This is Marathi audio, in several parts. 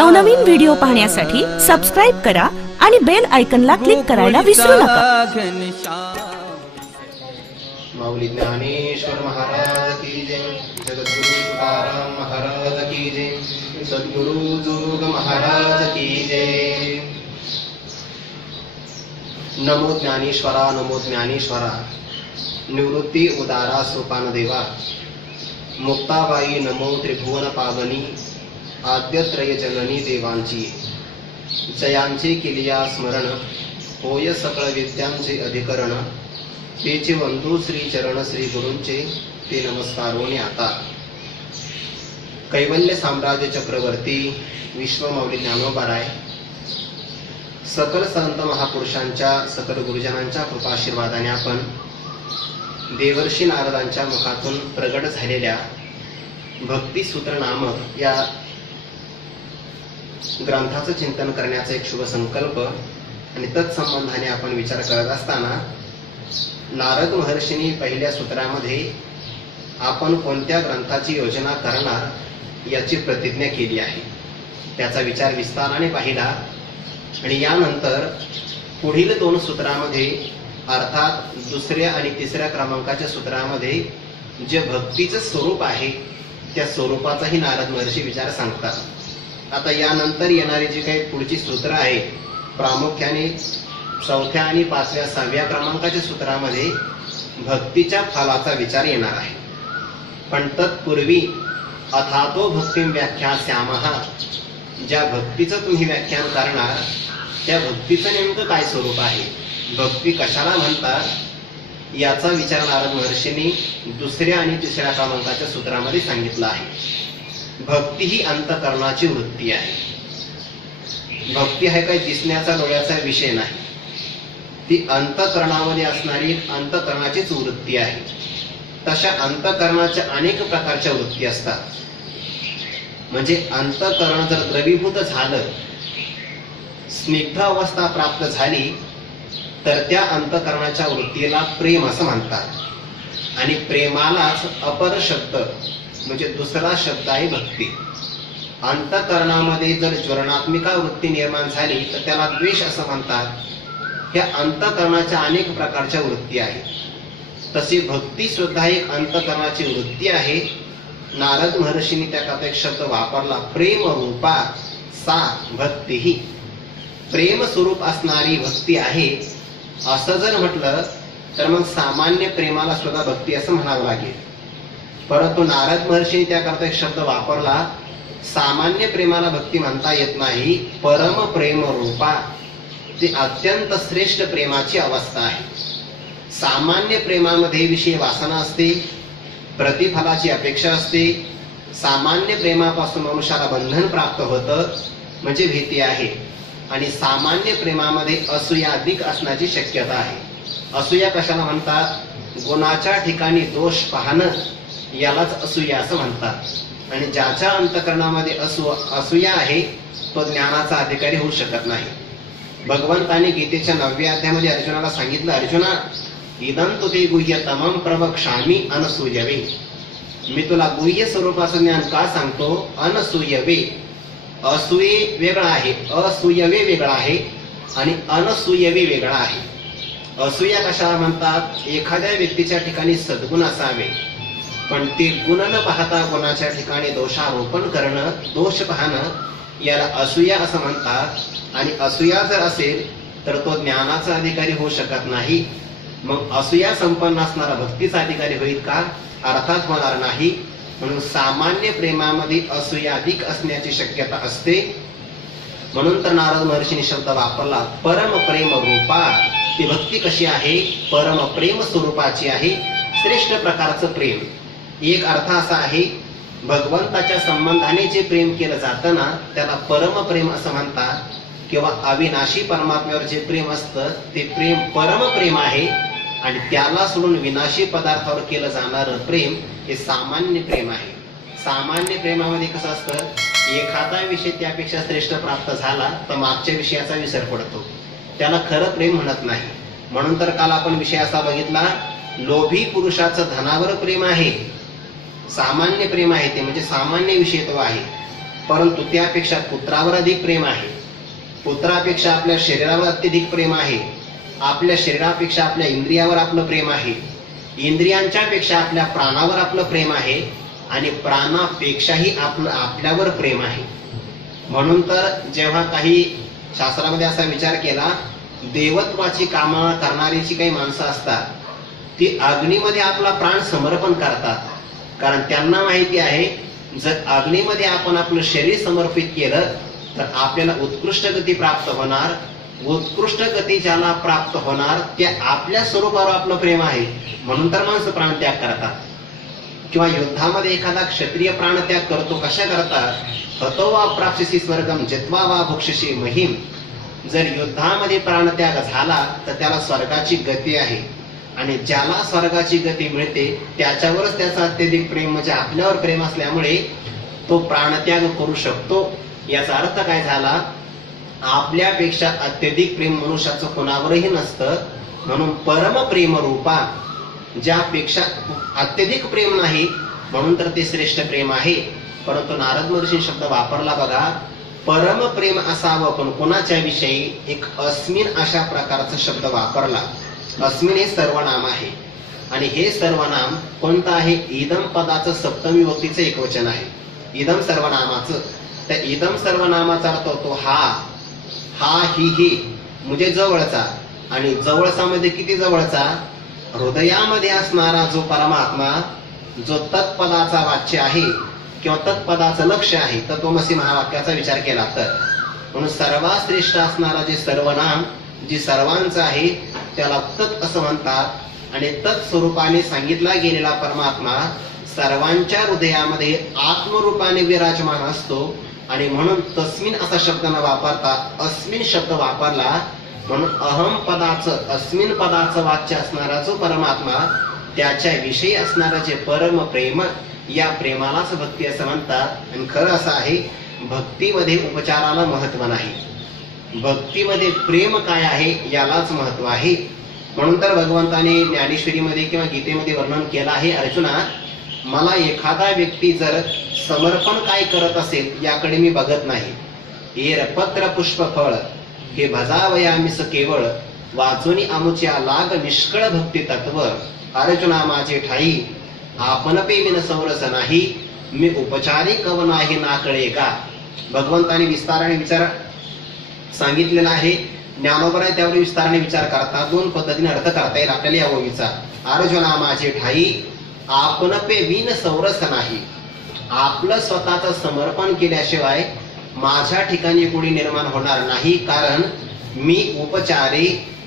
नवनवीन व्हिडिओ पाहण्यासाठी सबस्क्राइब करा आणि बेल आयकॉनला क्लिक करायला विसरू नका। माऊली ज्ञानेश्वर महाराज की जय, जगद्गुरु तुकाराम महाराज की जय, सद्गुरु जोग महाराज की जय। नमो ज्ञानेश्वरा, नमो ज्ञानेश्वरा, निवृत्ती उदारा सोपान देवा, मुक्ताबाई नमो त्रिभुवन पावनी, आद्यत्रय जननी देवांची, जयांचे केलिया स्मरण, होय सकळ विद्यांचे अधिकरण, तेचे वंदू श्री चरण श्री गुरूंचे, ते नमस्कारोनी आता। कैवल्य साम्राज्य चक्रवर्ती विश्व माऊली ज्ञानोबाराय सकल संत महापुरुषांच्या, सकल गुरुजनांच्या कृपाशीर्वादाने आपण देवर्षी नारदांच्या मुखातून प्रगट झालेल्या भक्ती सूत्र नामक या ग्रंथाचं चिंतन करण्याचा एक शुभ संकल्प आणि तत्संबंधाने आपण विचार करत असताना नारद महर्षींनी पहिल्या सूत्रामध्ये आपण कोणत्या ग्रंथाची योजना करणार याची प्रतिज्ञा केली आहे, त्याचा विचार विस्ताराने पाहिला आणि यानंतर पुढील दोन सूत्रामध्ये अर्थात दुसऱ्या आणि तिसऱ्या क्रमांकाच्या सूत्रामध्ये जे भक्तीचं स्वरूप आहे त्या स्वरूपाचाही नारद महर्षी विचार सांगतात। आता यानंतर येणारी जी काही पुढची सूत्र आहेत प्रामुख्याने चौथ्या आणि पाचव्या सहाव्या क्रमांकाच्या सूत्रामध्ये भक्तीच्या फलाचा विचार येणार आहे। पण तत्पूर्वी अथातो भक्तिम व्याख्यास्यामः, ज्या भक्तीचं तुम्ही व्याख्यान करणार त्या भक्तीचं नेमकं काय स्वरूप आहे, भक्ती कशाला म्हणतात याचा विचार नारद महर्षींनी दुसऱ्या आणि तिसऱ्या क्रमांकाच्या सूत्रामध्ये सांगितला आहे। भक्ती ही अंतःकरणाची वृत्ती आहे। भक्ती आहे काही दिसण्याचा डोळ्याचा विषय नाही, ती अंतःकरणामध्ये असणारी अंतःकरणाचीच वृत्ती आहे। तशा अंतःकरणाच्या अनेक प्रकारच्या वृत्ती असतात। म्हणजे अंतःकरण जर द्रवीभूत झालं, स्निग्ध अवस्था प्राप्त झाली तर त्या अंतःकरणाच्या वृत्तीला प्रेम असं म्हणतात आणि प्रेमालाच अपर शब्द म्हणजे दुसरा शब्द आहे भक्ती। अंतःकरणामध्ये जर ज्वलनात्मिका वृत्ती निर्माण झाली तर त्याला द्वेष असं म्हणतात। ह्या अंतःकरणाच्या अनेक प्रकारच्या वृत्ती आहेत, तशी भक्ती सुद्धा एक अंतःकरणाची वृत्ती आहे। नारद महर्षींनी त्याकरता एक शब्द वापरला, प्रेम रूपा सा भक्ती ही, प्रेम स्वरूप असणारी भक्ती आहे असं जर म्हटलं तर मग सामान्य प्रेमाला सुद्धा भक्ती असं म्हणावं लागेल। परंतु नारद महर्षींनी त्याकरता एक शब्द वापरला, सामान्य प्रेमाला भक्ती म्हणता येत नाही, परम प्रेम रूपा, ती अत्यंत श्रेष्ठ प्रेमाची अवस्था आहे। सामान्य प्रेमामध्ये विषय वासना असते, प्रतिफलाची अपेक्षा असते, सामान्य प्रेमापासून मनुष्याला बंधन प्राप्त होतं म्हणजे भीती आहे आणि सामान्य प्रेमामध्ये असूया अधिक असण्याची शक्यता आहे। असूया कशाला म्हणतात, गुणाच्या ठिकाणी दोष पाहणं यालाच असूया असं म्हणतात आणि ज्याच्या अंतःकरणामध्ये असूया आहे तो ज्ञानाचा अधिकारी होऊ शकत नाही। भगवंताने गीतेच्या 9व्या अध्यायामध्ये अर्जुनाला सांगितलं, अर्जुना इदं तुते गुह्यतमं प्रवक्ष्यामि अनसूयवे, मी तुला गुह्य स्वरूपाचं ज्ञान का सांगतो, अनसूयवे, असूये वेगळा आहे, असूयवे वेगळा आहे आणि अनसूयवे वेगळा आहे। असूया कशाला म्हणतात, एखाद्या व्यक्तीच्या ठिकाणी सद्गुण असावे पण ते गुण न पाहता गुणाच्या ठिकाणी दोषारोपण करणं, दोष पाहणं याला असूया असं म्हणतात आणि असूया जर असेल तर तो ज्ञानाचा अधिकारी होऊ शकत नाही। मग असूया संपन्न असणारा भक्तीचा अधिकारी होईल का, अर्थात होणार नाही। म्हणून सामान्य प्रेमामध्ये असूया अधिक असण्याची शक्यता असते। म्हणून तर नारद महर्षींनी शब्द वापरला, परम प्रेम रूपा, ती भक्ती कशी आहे, परम प्रेम स्वरूपाची आहे, श्रेष्ठ प्रकारचं प्रेम। एक अर्थ असा आहे, भगवंताच्या संबंधाने जे प्रेम केलं जातं ना त्याला परम प्रेम असं म्हणतात, किंवा अविनाशी परमात्म्यावर जे प्रेम असतं ते प्रेम परम प्रेम आहे आणि त्याला सोडून विनाशी पदार्थावर केलं जाणारं प्रेम हे सामान्य प्रेम आहे। सामान्य प्रेमामध्ये कसं असतं, एखादा विषय त्यापेक्षा श्रेष्ठ प्राप्त झाला तर मागच्या विषयाचा विसर पडतो, त्याला खरं प्रेम म्हणत नाही। म्हणून तर काल आपण विषय असा बघितला, लोभी पुरुषाचं धनावर प्रेम आहे, सामान्य प्रेम आहे ते म्हणजे सामान्य विषयत्व आहे, परंतु त्यापेक्षा पुत्रावर अधिक प्रेम आहे. पुत्रापेक्षा आपल्या शरीरावर अत्यधिक प्रेम आहे. आपल्या शरीरापेक्षा आपल्या इंद्रियावर आपलं प्रेम आहे. इंद्रियांच्या पेक्षा आपल्या प्राणावर आपलं प्रेम आहे आणि प्राणापेक्षाही आपल्यावर प्रेम आहे. म्हणून तर जेव्हा काही शास्त्रामध्ये असा विचार केला, देवत्वाची कामना करणारी जी काही माणसं असतात ती अग्नीमध्ये आपला प्राण समर्पण करतात. कारण त्यांना माहिती आहे जर अग्नीमध्ये आपण आपलं शरीर समर्पित केलं तर आपल्याला उत्कृष्ट गती प्राप्त होणार. उत्कृष्ट गती ज्याला प्राप्त होणार त्या आपल्या स्वरूपावर आपलं प्रेम आहे, म्हणून तर माणसं प्राणत्याग करतात. किंवा युद्धामध्ये एखादा क्षत्रिय प्राणत्याग करतो, कशा करतात? हतो वा प्राप्स्यसि स्वर्गम जित्वा वा भुक्षसि महीम. जर युद्धामध्ये प्राणत्याग झाला तर त्याला स्वर्गाची गती आहे आणि ज्याला स्वर्गाची गती मिळते त्याच्यावरच त्याचा अत्यधिक प्रेम म्हणजे आपल्यावर प्रेम असल्यामुळे तो प्राणत्याग करू शकतो. याचा अर्थ काय झाला? आपल्यापेक्षा अत्यधिक प्रेम मनुष्याचं कोणावरही नसतं. म्हणून परमप्रेम रूपा ज्यापेक्षा अत्यधिक प्रेम नाही म्हणून तर ते श्रेष्ठ प्रेम आहे. परंतु नारद महर्षी शब्द वापरला बघा, परमप्रेम असावं पण कोणाच्या विषयी? एक अस्मिन अशा प्रकारचा शब्द वापरला. अस्मिन हे सर्वनाम आहे आणि हे सर्वनाम कोणतं आहे? इदम पदाचं सप्तमी विभक्तीचं एकवचन आहे. इदम सर्वनामाचं. तर इदम सर्वनामाचा अर्थ होतो हा, हा, ही, ही म्हणजे जवळचा. आणि जवळचामध्ये किती जवळचा? हृदयामध्ये असणारा जो परमात्मा, जो तत्पदाचा वाच्य आहे किंवा तत्पदाचं लक्ष आहे, तत्वमसी महावाक्याचा विचार केला तर. म्हणून सर्वात श्रेष्ठ असणारा जे सर्वनाम जे सर्वांचं आहे त्याला तत् असं म्हणतात. आणि तत्स्वरूपाने सांगितला गेलेला परमात्मा सर्वांच्या हृदयामध्ये आत्मरूपाने विराजमान असतो. आणि म्हणून तस्मिन असा शब्द न वापरता अस्मिन शब्द वापरला. म्हणून अहम पदाचं, अस्मिन पदाचं वाच्य असणारा जो परमात्मा त्याच्या विषयी असणारं जे परम प्रेम, या प्रेमालाच भक्ती असं म्हणतात. आणि खरं असं आहे, भक्तीमध्ये उपचाराला महत्व नाही. भक्तीमध्ये प्रेम काय आहे यालाच महत्व आहे. म्हणून तर भगवंताने ज्ञानेश्वरीमध्ये किंवा गीतेमध्ये वर्णन केलं आहे, अर्जुना मला एखादा व्यक्ती जर समर्पण काय करत असेल याकडे मी बघत नाही. एर पत्र पुष्प फळ हे भजावयामिस केवळ, वाचोनी आमुच्या लाग निष्कळ भक्ती तत्व. अर्जुना माझे ठाई आपण पेविन सौरस नाही, मी उपचारी कव नाही ना कळे का. भगवंताने विस्ताराने विचार सांगितलेला आहे. ज्ञानोबर आहे त्यावर विस्ताराने विचार करतात. दोन पद्धतीने अर्थ करता येईल आपल्याला या ओवीचा. अर्जुना माझे ठाई आपण पेविन सौरस नाही, आपलं स्वतःचं समर्पण केल्याशिवाय माझ्या ठिकाणी कोणी निर्माण होणार नाही. कारण मी उपचारे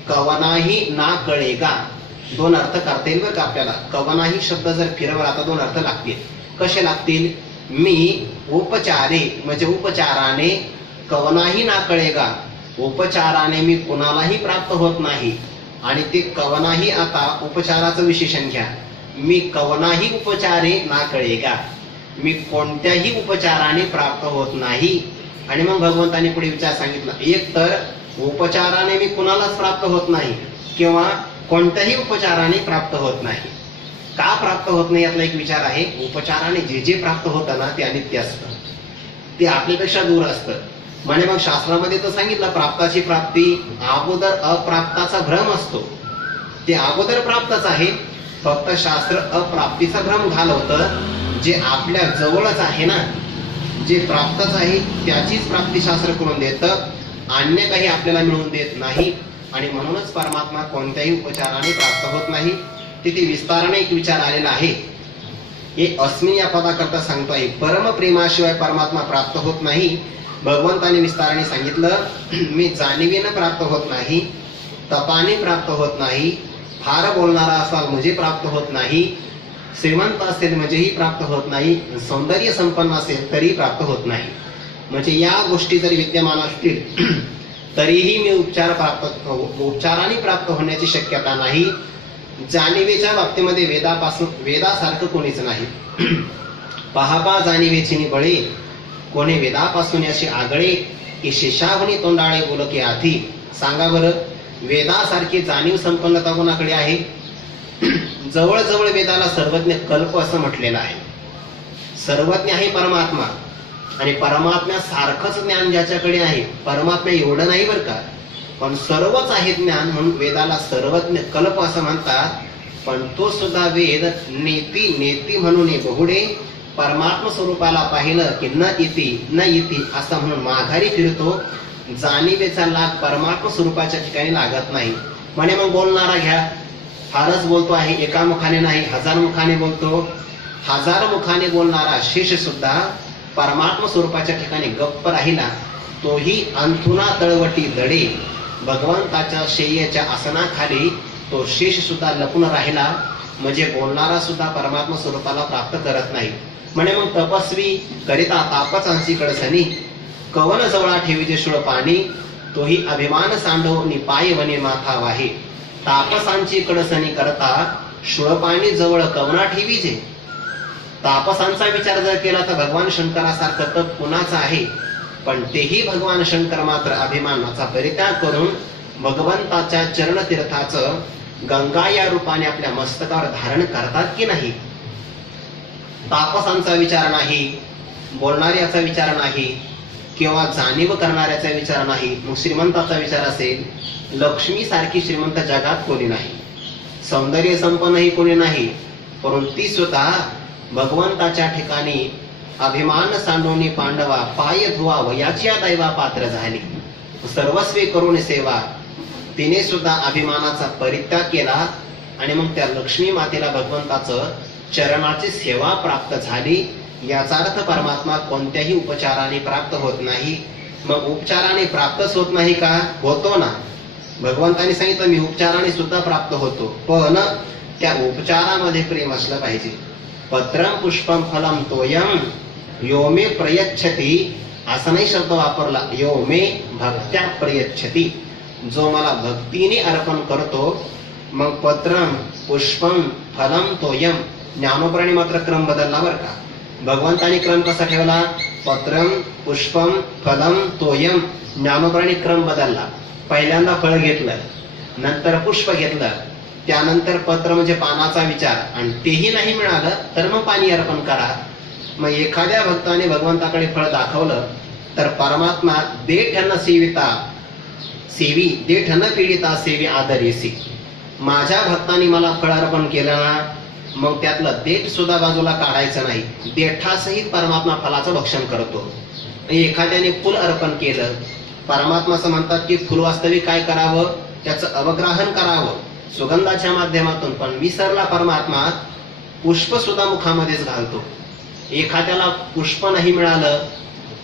कवनाही ना कळेगा. दोन अर्थ करता येईल बरं का आपल्याला. कवनाही शब्द जर फिरवला आता दोन अर्थ लागतील. कसे लागतील? मी उपचारे म्हणजे उपचाराने, कवनाही ना कळेगा उपचाराने मी कुणालाही प्राप्त होत नाही. आणि ते कवनाही आता उपचाराचं विशेषण घ्या. मी कवनाही उपचारे ना कळेगा, मी कोणत्याही उपचाराने प्राप्त होत नाही. आणि मग भगवंताने पुढे विचार सांगितला, एक तर उपचाराने मी कुणालाच प्राप्त होत नाही किंवा कोणत्याही उपचाराने प्राप्त होत नाही. का प्राप्त होत नाही यातला एक विचार आहे. उपचाराने जे जे प्राप्त होतं ना ते अनित्य असतं, ते आपल्यापेक्षा दूर असतं. म्हणजे मग शास्त्रामध्ये तर सांगितलं प्राप्ताची प्राप्ती अगोदर अप्राप्ताचा भ्रम असतो. ते अगोदर प्राप्तच आहे, फक्त शास्त्र अप्राप्तीचा भ्रम घालवतं. जे आपल्या जवळच आहे ना, जे प्राप्तच आहे त्याचीच प्राप्ती शास्त्र करून देतं, अन्य काही आपल्याला मिळवून देत नाही. आणि म्हणूनच परमात्मा कोणत्याही उपचाराने प्राप्त होत नाही. तिथे विस्ताराने एक विचार आलेला आहे. हे अस्मिन या पदाकरता सांगतो आहे, परमप्रेमाशिवाय परमात्मा प्राप्त होत नाही. भगवंताने विस्ताराने सांगितलं, मी जाणीवेनं प्राप्त होत नाही, तपाने प्राप्त होत नाही, फार बोलणारा असाल म्हणजे प्राप्त होत नाही, श्रीमंत असेल म्हणजेही प्राप्त होत नाही, सौंदर्य संपन्न असेल तरी प्राप्त होत नाही. म्हणजे या गोष्टी जरी विद्यमान असतील तरीही मी उपचाराने प्राप्त होण्याची शक्यता नाही. जाणीवेच्या बाबतीमध्ये वेदासारखं कोणीच नाही. पहाबा जाणीवेची बळे, कोणी वेदापासून अशी आगळे, की शिष्यावनी तोंडाळे बोलके आधी. सांगा बरं, वेदासारखी जाणीव संपन्नता कोणाकडे आहे? जवळजवळ वेदाला सर्वज्ञ कल्प असं म्हटलेलं आहे. सर्वज्ञ आहे परमात्मा, आणि परमात्म्यासारखंच ज्ञान ज्याच्याकडे आहे, परमात्मा एवढं नाही बरं का, पण सर्वच आहे ज्ञान, म्हणून वेदाला सर्वज्ञ कल्प असं म्हणतात. पण तो सुद्धा वेद नेती म्हणून बहुडे परमात्म स्वरूपाला पाहिलं की न इति असं म्हणून माघारी फिरतो. जाणीवेचा लाग परमात्म स्वरूपाच्या ठिकाणी लागत नाही. म्हणे मग बोलणारा घ्या, फारच बोलतो आहे, एका मुखाने नाही 1000 मुखाने बोलतो. 1000 मुखाने बोलणारा शेष सुद्धा परमात्म स्वरूपाच्या ठिकाणी गप्प राहिला. तोही अंथुना तळवटी दडे, भगवंताच्या शय्येच्या आसनाखाली तो शेष सुद्धा लपून राहिला. म्हणजे बोलणारा सुद्धा परमात्म स्वरूपाला प्राप्त करत नाही. म्हणे मग तपस्वी करिता तापच अंशी कडसनी, कवन जवळा ठेवीचे शुळ पाणी, तोही अभिमान सांडवनी पाय वने माथा वाहे. तापसांची कडसनी करता शुळपाणी जवळ कवना ठेवीचे. तापसांचा विचार जर केला तर भगवान शंकरासारखं तप कुणाचं आहे, पण तेही भगवान शंकर मात्र अभिमानाचा परित्याग करून भगवंताच्या चरणतीर्थाचं गंगा या रूपाने आपल्या मस्तकावर धारण करतात की नाही. तापसांचा विचार नाही, बोलणाऱ्याचा विचार नाही, किंवा जाणीव करणाऱ्याचा विचार नाही. मग श्रीमंताचा विचार असेल, लक्ष्मी सारखी श्रीमंत जगात कोणी नाही, सौंदर्य संपन्नही कोणी नाही, परंतु ती सुद्धा भगवंताच्या ठिकाणी अभिमान सांडवणी पांडवा, पाय धुवा वयाची दैवा पात्र झाली. सर्वस्वी करून सेवा, तिने सुद्धा अभिमानाचा परित्याग केला आणि मग त्या लक्ष्मी मातेला भगवंताचं चरणाची सेवा प्राप्त झाली. याचा अर्थ परमात्मा कोणत्याही उपचाराने प्राप्त होत नाही. मग उपचाराने प्राप्तच होत नाही का? होतो ना. भगवंताने सांगितलं मी उपचाराने सुद्धा प्राप्त होतो, पण त्या उपचारामध्ये प्रेम असलं पाहिजे. पत्रम पुष्पम फलम तोयम यो मे प्रयच्छती, असा नाही शब्द वापरला, यो मे भक्त्या प्रयच्छती, जो मला भक्तीने अर्पण करतो. मग पत्रम पुष्पम फलम तोयम, ज्ञानोपराने मात्र क्रम बदलला बरं का. भगवंताने क्रम कसा ठेवला? पत्रम पुष्पम फलम तोयम. ज्ञानोपराने क्रम बदलला. पहिल्यांदा फळ घेतलं, नंतर पुष्प घेतलं, त्यानंतर पत्र म्हणजे पानाचा विचार, आणि तेही नाही मिळालं तर मग पाणी अर्पण करा. मग एखाद्या भक्ताने भगवंताकडे फळ दाखवलं तर परमात्मा देठन सेविता सेवी, देठन पीडिता सेवी आदरेसी. माझ्या भक्तांनी मला फळ अर्पण केलं ना, मग त्यातलं देठ सुद्धा बाजूला काढायचं नाही. देठासहित परमात्मा फलाचं भक्षण करतो. एखाद्याने फुल अर्पण केलं, परमात्मा असं म्हणतात की फुल वास्तविक काय करावं? त्याचं अवग्रहण करावं सुगंधाच्या माध्यमातून, पण विसरला परमात्मा पुष्प सुद्धा मुखामध्येच घालतो. एखाद्याला पुष्प नाही मिळालं,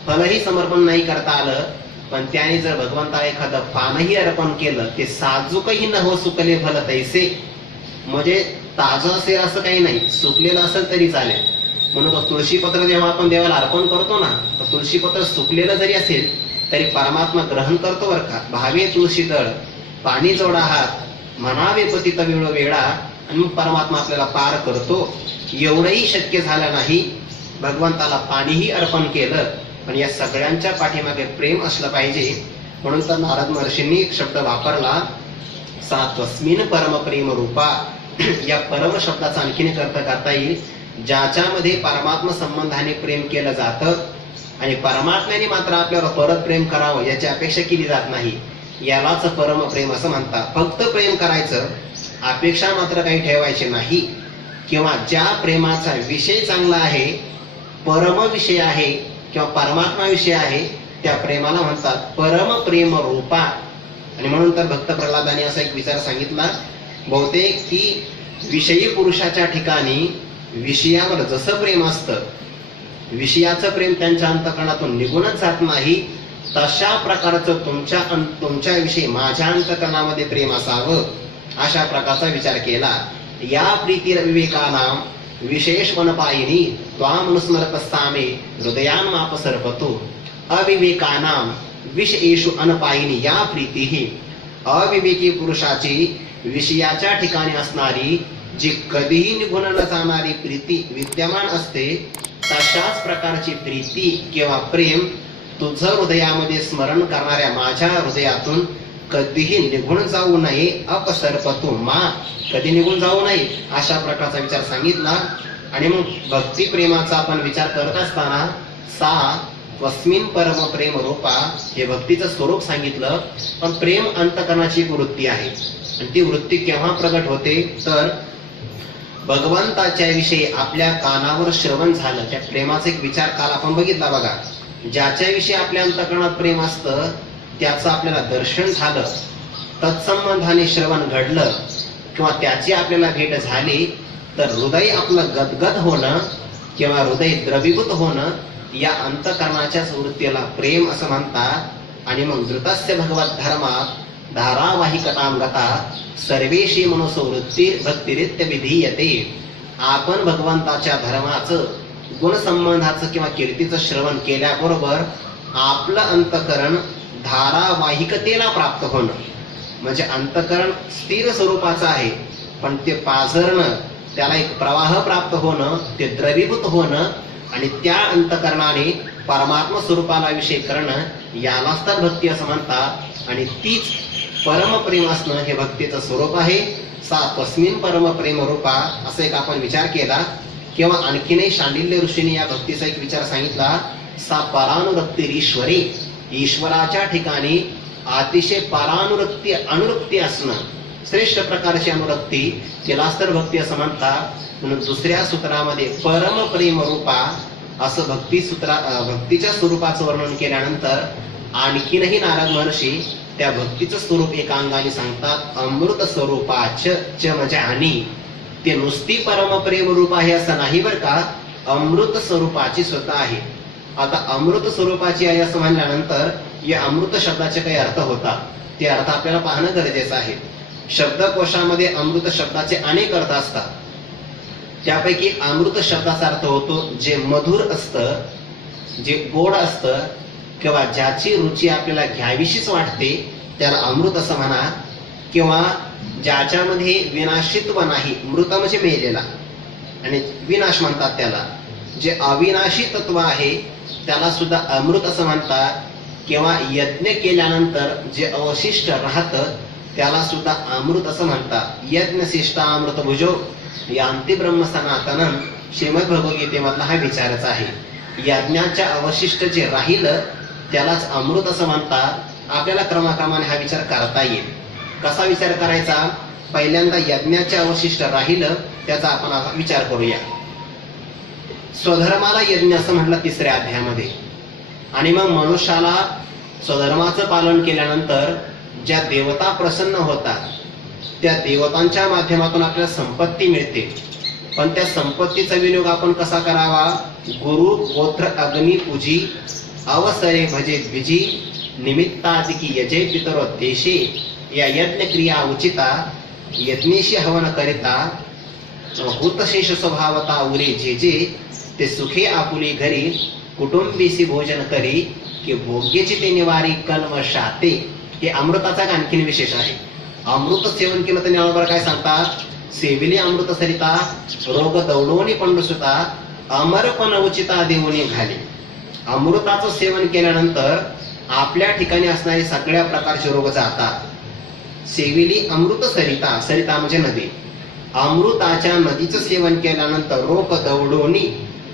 फलही समर्पण नाही करता आलं, पण त्याने जर भगवंताला एखादं पानही अर्पण केलं, ते साजूकही न हो सुकले फल तैसे. म्हणजे ताजं असेल असं काही नाही, सुकलेलं असेल तरी चालेल. म्हणून तुळशीपत्र जेव्हा आपण देवाला अर्पण करतो ना, तर तुळशीपत्र सुकलेलं जरी असेल तरी परमात्मा ग्रहण करतो बरं का. भावे तुळशी दळ पाणी जोडा हात, म्हणावे पतित वेळ वेळा, आणि मग परमात्मा आपल्याला पार करतो. एवढंही शक्य झालं नाही, भगवंताला पाणीही अर्पण केलं, पण या सगळ्यांच्या पाठीमागे प्रेम असलं पाहिजे. म्हणून तर नारद महर्षींनी एक शब्द वापरला, सा तस्मिन परम प्रेम रूपा. या परम शब्दाचा आणखीन अर्थ करता येईल, ज्याच्यामध्ये परमात्मा संबंधाने प्रेम केलं जातं आणि परमात्म्याने मात्र आपल्यावर परत प्रेम करावं याची अपेक्षा केली जात नाही, यालाच परम प्रेम असं म्हणतात. फक्त प्रेम करायचं, अपेक्षा मात्र काही ठेवायची नाही. किंवा ज्या प्रेमाचा विषय चांगला आहे, परम विषय आहे किंवा परमात्मा विषय आहे, त्या प्रेमाला म्हणतात परम प्रेम रूपा. आणि म्हणून तर भक्त प्रल्हादाने असा एक विचार सांगितला, बहुतेक की विषयी पुरुषाच्या ठिकाणी विषयावर जसं प्रेम असतं, विषयाचं प्रेम त्यांच्या अंतःकरणातून निघूनच जात नाही, तशा प्रकारचं तुमच्या विषयी माझ्या अंतःकरणामध्ये प्रेम असावं, अशा प्रकारचा विचार केला. या प्रीतीर विवेकानाम विशेष वनपायिनी त्वाम नुस्मरतस्तामे हृदयान माप सरपतो. अविवेकानाम विषयेषु अनपायिनी या प्रीतीही. अविवेकी पुरुषाची विषयाच्या ठिकाणी असणारी जी कधीही निघून न जाणारी प्रीती विद्यमान असते, तशाच प्रकारची प्रीती किंवा प्रेम तुझं हृदयामध्ये स्मरण करणाऱ्या माझ्या हृदयातून कधीही निघून जाऊ नये. अपसर्पतो मा, कधी निघून जाऊ नये, अशा प्रकारचा विचार सांगितला. आणि मग भक्ती प्रेमाचा आपण विचार करत असताना सा तस्मिन परम प्रेम रूपा हे भक्तीचं स्वरूप सांगितलं. पण प्रेम अंतकरणाची एक वृत्ती आहे आणि ती वृत्ती केव्हा प्रगट होते तर भगवंताच्या विषयी आपल्या कानावर श्रवण झालं. त्या प्रेमाचा एक विचार काल आपण बघितला बघा. ज्याच्याविषयी आपल्या अंतकरणात प्रेम असतं त्याचं आपल्याला दर्शन झालं, तत्संबंधाने श्रवण घडलं किंवा त्याची आपल्याला भेट झाली तर हृदय आपलं गदगद होणं किंवा हृदय द्रवीभूत होणं या अंतकरणाच्याच वृत्तीला प्रेम असं म्हणतात. आणि मग धृतस्य भगवत धर्मात धारावाहिकतां गता सर्वेशी मनोसवृत्ती भक्तिरित्य विधीयते. आपण भगवंताच्या धर्माचं गुणसंबंधाचं किंवा कीर्तीचं श्रवण केल्याबरोबर आपलं अंतकरण धारावाहिकतेला प्राप्त होणं म्हणजे अंतकरण स्थिर स्वरूपाचं आहे पण ते पाझरणं, त्याला एक प्रवाह प्राप्त होणं, ते द्रवीभूत होणं आणि त्या अंतकरणाने परमात्मा स्वरूपाला विषय करणं यालाच तर भक्ती असं म्हणतात. आणि तीच परमप्रेम असणं हे भक्तीचं स्वरूप आहे. सा तस्मिन परमप्रेम रूपा असं एक आपण विचार केला किंवा आणखीनही शांडिल्य ऋषीने या भक्तीचा एक विचार सांगितला. सा परानुरक्ती ईश्वरी, ईश्वराच्या ठिकाणी अतिशय परानुरक्ती अनुरक्ती असणं, श्रेष्ठ प्रकारची अनुरक्ती तिलाच तर भक्ती असं म्हणतात. म्हणून दुसऱ्या सूत्रामध्ये परम प्रेम रूपा असं भक्तीच्या स्वरूपाचं वर्णन केल्यानंतर आणखीनही नारद महर्षी त्या भक्तीचं स्वरूप एका अंगाने सांगतात. अमृत स्वरूपाच च म्हणजे आणि ते नुसती परम प्रेम रूप आहे असं नाही बरं का, अमृत स्वरूपाची स्वतः आहे. आता अमृत स्वरूपाची आहे असं म्हणल्यानंतर या अमृत शब्दाचे काही अर्थ होतात, ते अर्थ आपल्याला पाहणं गरजेचं आहे. शब्दकोशामध्ये अमृत शब्दाचे अनेक अर्थ असतात. त्यापैकी अमृत शब्दाचा अर्थ होतो जे मधुर असतं, जे गोड असतं किंवा ज्याची रुची आपल्याला घ्यावीशीच वाटते त्याला अमृत असं म्हणा. किंवा ज्याच्यामध्ये विनाशित्व नाही, मृत म्हणजे मेलेला आणि विनाश म्हणतात त्याला. जे अविनाशी तत्व आहे त्याला सुद्धा अमृत असं म्हणतात. किंवा यज्ञ केल्यानंतर जे अवशिष्ट राहतं त्याला सुद्धा अमृत असं म्हणतात. यज्ञ शिष्टा अमृत भुजो यांती ब्रह्म सनातनम श्रीमद भगवद्गीतेमधला हा विचारच आहे. यज्ञाच्या अवशिष्ट जे राहिलं त्यालाच अमृत असं म्हणतात. आपल्याला क्रमाक्रमाने हा विचार करता येईल. कसा विचार करायचा? पहिल्यांदा यज्ञाचे अवशिष्ट राहिलं त्याचा आपण आता विचार करूया. स्वधर्माला यज्ञ असं म्हटलं 3ऱ्या अध्यायामध्ये. आणि मग मनुष्याला स्वधर्माचं पालन केल्यानंतर ज्या देवता प्रसन्न होतात त्या देवतांच्या माध्यमातून आपल्याला संपत्ती मिळते. पण त्या संपत्तीचा विनियोग आपण कसा करावा? गुरु गोत्र अग्नी पूजी अवसरे भजे द्विजी निमित्तादिकी यजे पितरो देशे या यज्ञ क्रिया उचिता यज्ञेशी हवन करिता भूतशेष स्वभावता उरे जे जे ते सुखे आपुली घरी कुटुंबीसी भोजन करी की भोग्याची ते निवारी कल्मशाते. हे अमृताचा आणखीन विशेष आहे. अमृत सेवन केलं तर ज्ञानोबा काय सांगतात? सेविली अमृत सरिता रोग दौडवणी पंडुसुता अमरपण उचिता देवणी घाली. अमृताचं सेवन केल्यानंतर आपल्या ठिकाणी असणारे सगळ्या प्रकारचे रोग जातात. सेविली अमृत सरिता, सरिता म्हणजे नदी. अमृताच्या नदीचं सेवन केल्यानंतर रोग दौडवणी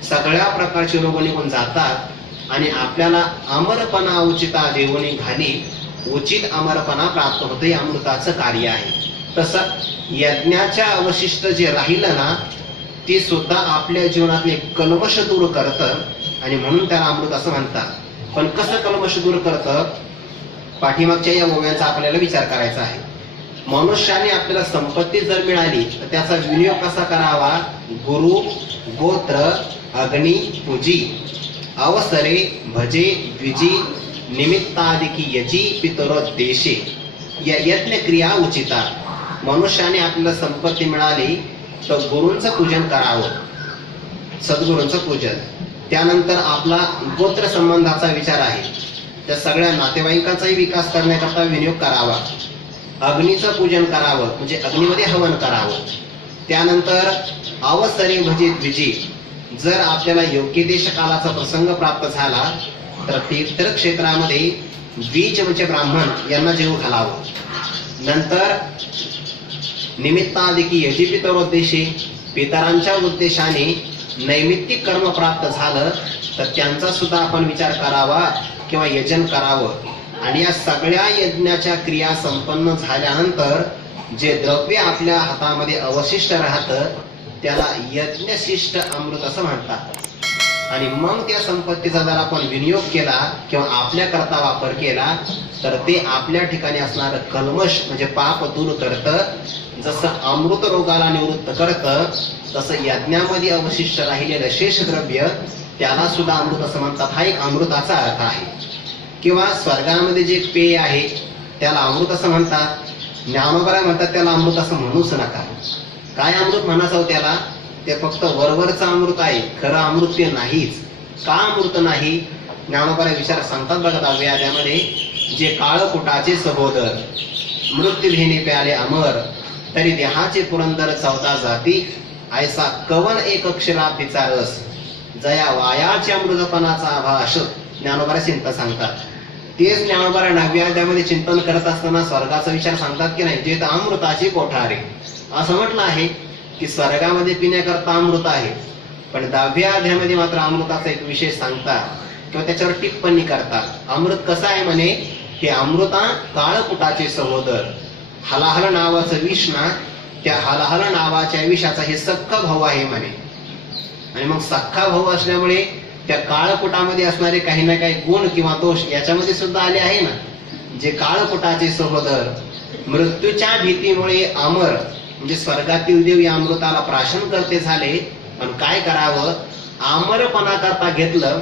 सगळ्या प्रकारचे रोग निघून जातात आणि आपल्याला अमरपणा उचिता देवणी घाली, उचित अमरपणा प्राप्त होते. अमृताचं कार्य आहे. तसं यज्ञाच्या अवशिष्ट जे राहिलं ना ते सुद्धा आपल्या जीवनातले कल्मश दूर करतं आणि म्हणून त्याला अमृत असं म्हणतात. पण कसं कल्मश दूर करतं? पाठीमागच्या या ओव्यांचा आपल्याला विचार करायचा आहे. मनुष्याने आपल्याला संपत्ती जर मिळाली तर त्याचा विनियोग कसा करावा? गुरु गोत्र अग्नी पूजी अवसरे भजे द्विजी निमित्तादिकी यजी पितरो देशे या यज्ञ क्रिया उचिता. मनुष्याने आपल्याला संपत्ती मिळाली तर गुरूंचं पूजन करावं, सद्गुरूंचं पूजन. त्यानंतर आपला गोत्र संबंधाचा विचार आहे, त्या सगळ्या नातेवाईकांचाही विकास करण्याकरता विनियोग करावा. अग्नीचं पूजन करावं म्हणजे अग्नीमध्ये हवन करावं. त्यानंतर अवसरे भजे द्विजी, जर आपल्याला योग्य देश कालाचा प्रसंग प्राप्त झाला तर तीर्थक्षेत्रामध्ये द्विज म्हणजे ब्राह्मण यांना जेव घालावं. नंतर निमित्तादिकी यजी पितरोद्देशी, पितरांच्या उद्देशाने नैमित्तिक कर्म प्राप्त झालं तर त्यांचा सुद्धा आपण विचार करावा किंवा यजन करावं. आणि या सगळ्या यज्ञाच्या क्रिया संपन्न झाल्यानंतर जे द्रव्य आपल्या हातामध्ये अवशिष्ट राहतं त्याला यज्ञशिष्ट अमृत असं म्हणतात. आणि मग त्या संपत्तीचा जर आपण विनियोग केला किंवा आपल्या करता वापर केला तर ते आपल्या ठिकाणी असणारं कल्मश म्हणजे पाप दूर करतं. जसं अमृत रोगाला निवृत्त करतं तसं यज्ञामध्ये अवशिष्ट राहिलेलं शेष द्रव्य त्याला सुद्धा अमृत असं म्हणतात. हा एक अमृताचा अर्थ आहे. किंवा स्वर्गामध्ये जे पेय आहे त्याला अमृत असं म्हणतात. ज्ञानोबा म्हणतात त्याला अमृत असं म्हणूच नका. काय अमृत म्हणायचं त्याला? ते फक्त वरवरचं अमृत आहे, खरं अमृत ते नाहीच. का अमृत नाही? ज्ञानोबा विचार सांगतात बघा 10व्या अध्यायामध्ये, जे काळकुटाचे सहोदर मृत्यू घेणे प्याले अमर तरी देहाचे पुरंदर 14 जाती ऐसा कवन एक अक्षरा तिचा रस जया वायाच्या मृदपणाचा आभास. ज्ञानोबा चिंता सांगतात. तेच ज्ञानोबा 9व्या अध्यायामध्ये चिंतन करत असताना स्वर्गाचा विचार सांगतात की नाही, जे अमृताची कोठारे असं म्हटलं आहे की स्वर्गामध्ये पिण्याकरता अमृत आहे. पण 10व्या अध्यायामध्ये मात्र अमृताचा एक विशेष सांगतात किंवा त्याच्यावर टिप्पणी करतात. अमृत कसं आहे म्हणे, हे अमृता काळकुटाचे सहोदर. हलाहल नावाचं विष ना, त्या हलाहल नावाच्या विषाचा हे सख्खा भाऊ आहे म्हणे. आणि मग सख्खा भाऊ असल्यामुळे त्या काळकुटामध्ये असणारे काही ना काही गुण किंवा दोष याच्यामध्ये सुद्धा आले आहे ना. जे काळकुटाचे सहोदर मृत्यूच्या भीतीमुळे अमर म्हणजे स्वर्गातील देव या अमृताला प्राशन करते झाले. पण काय करावं, अमरपणा करता घेतलं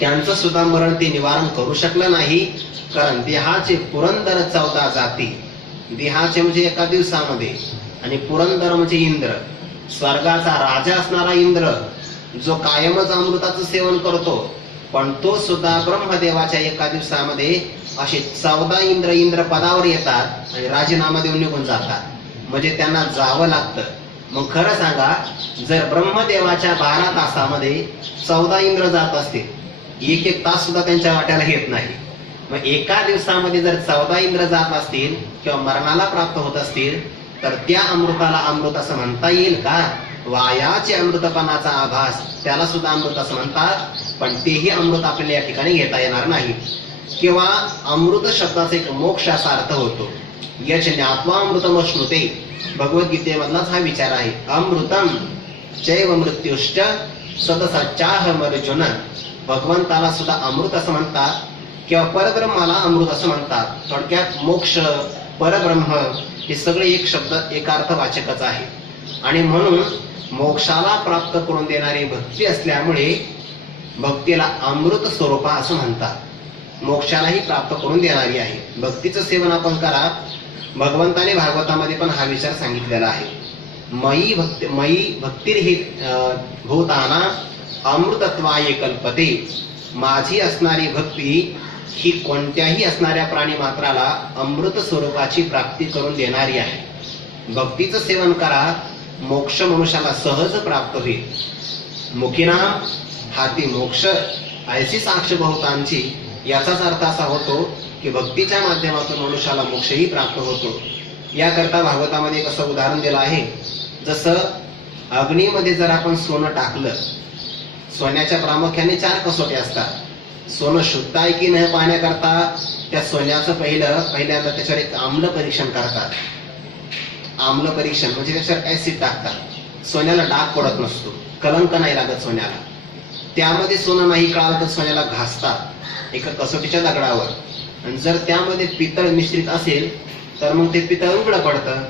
त्यांचं सुद्धा मरण ते निवारण करू शकलं नाही. कारण देहाचे पुरंदर 14 जाती. देहाचे म्हणजे एका दिवसामध्ये, आणि पुरंदर म्हणजे इंद्र, स्वर्गाचा राजा असणारा इंद्र जो कायमच अमृताचं सेवन करतो. पण तो सुद्धा ब्रह्मदेवाच्या एका दिवसामध्ये असे 14 इंद्र पदावर येतात आणि राजीनामा देऊन निघून जातात. म्हणजे त्यांना जावं लागतं. मग खरं सांगा, जर ब्रह्मदेवाच्या 12 तासामध्ये 14 इंद्र जात असतील, एक तास सुद्धा त्यांच्या वाट्याला येत नाही. मग एका दिवसामध्ये जर 14 इंद्र जात असतील किंवा मरणाला प्राप्त होत असतील तर त्या अमृताला अमृत असं म्हणता येईल का? वायाचे अमृतपणाचा आभास त्याला सुद्धा अमृत असं म्हणतात. पण तेही अमृत आपल्याला या ठिकाणी घेता येणार नाही. किंवा अमृत शब्दाचा एक मोक्ष असा अर्थ होतो. यच ज्ञात्वा अमृतमश्नुते, भगवद्गीतेमधलाच हा विचार आहे. अमृतम चैव मृत्युश्च सदसच्चाहम अर्जुन. भगवंताला सुद्धा अमृत असं म्हणतात किंवा परब्रह्माला अमृत असं म्हणतात. थोडक्यात मोक्ष, परब्रह्म हे सगळे एक शब्द एकार्थवाचकच आहे. आणि म्हणून मोक्षाला प्राप्त करून देणारी भक्ती असल्यामुळे भक्तीला अमृत स्वरूपा असं म्हणतात. मोक्षालाही प्राप्त करून देणारी आहे. भक्तीचं सेवन आपण करा. भगवंताने भागवतामध्ये पण हा विचार सांगितलेला आहे. मयी भक्ती भूताना अमृतत्वाय कल्पते. माझी असणारी भक्ती ही कोणत्याही असणाऱ्या प्राणी मात्राला अमृत स्वरूपाची प्राप्ती करून देणारी आहे. भक्तीचं सेवन करा, मोक्ष मनुष्याला सहज प्राप्त होईल. मुखीनाम हाती मोक्ष ऐशी साक्ष बहुतांची. याचाच अर्थ असा होतो की भक्तीच्या माध्यमातून मनुष्याला मोक्षही प्राप्त होतो. याकरता भागवतामध्ये कसं उदाहरण दिलं आहे, जसं अग्नीमध्ये जर आपण सोनं टाकलं, सोन्याच्या प्रामुख्याने 4 कसोटी असतात. सोनं शुद्ध आहे की नाही पाहण्याकरता त्या सोन्याचं पहिल्यांदा त्याच्यावर एक आम्ल परीक्षण करतात. आम्ल परीक्षण म्हणजे त्याच्यावर ऍसिड टाकतात. सोन्याला डाग पडत नसतो, कलंक नाही लागत सोन्याला. त्यामध्ये सोनं नाही कळालं तर सोन्याला घासतात एका कसोटीच्या दगडावर. आणि जर त्यामध्ये पितळ मिश्रित असेल तर मग ते पितळ उघडं पडतं.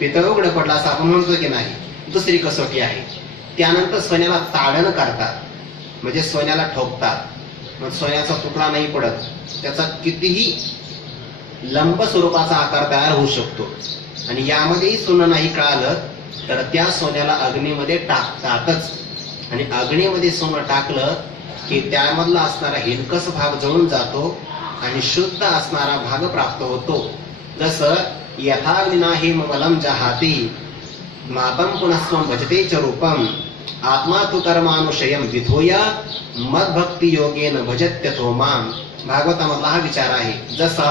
पितळ उघडं पडलं असं आपण म्हणतो की नाही. दुसरी कसोटी आहे. त्यानंतर सोन्याला ताडण करतात, म्हणजे सोन्याला ठोकतात. मग सोन्याचा तुकडा नाही पडत, त्याचा कितीही लंब स्वरूपाचा आकार तयार होऊ शकतो. आणि यामध्येही सोनं नाही कळालं तर त्या सोन्याला अग्नीमध्ये टाकतातच. आणि अग्नीमध्ये सोनं टाकलं की त्यामधला असणारा हिरकस भाग जळून जातो आणि शुद्ध असणारा भाग प्राप्त होतो. जसं यथा विनाही मलम जहाती मातम पुनस्वम भजते च रूपम आत्मा तु कर्मानुशयम विधोय मद्भक्ती योगेन भजत्यथो माम. भागवतामधला हा विचार आहे. जसा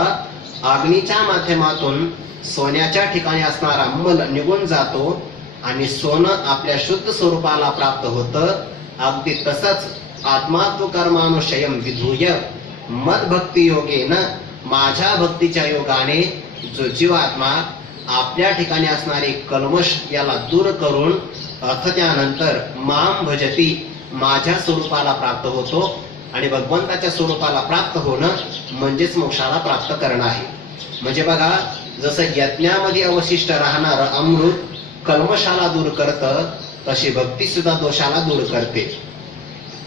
अग्नीच्या माध्यमातून सोन्याच्या ठिकाणी असणारा मल निघून जातो आणि सोनं आपल्या शुद्ध स्वरूपाला प्राप्त होतं, अगदी तसंच आत्मात्व कर्मानुशयम विधूय मद भक्ती योगेन, माझ्या भक्तीच्या योगाने जो जीवात्मा आपल्या ठिकाणी असणारे कल्मश याला दूर करून अर्थ त्यानंतर माम भजती, माझ्या स्वरूपाला प्राप्त होतो. आणि भगवंताच्या स्वरूपाला प्राप्त होणं म्हणजेच मोक्षाला प्राप्त करणं आहे. म्हणजे बघा, जसं यज्ञामध्ये अवशिष्ट राहणार अमृत कल्मशाला दूर करतं, तशी भक्ती सुद्धा दोषाला दूर करते.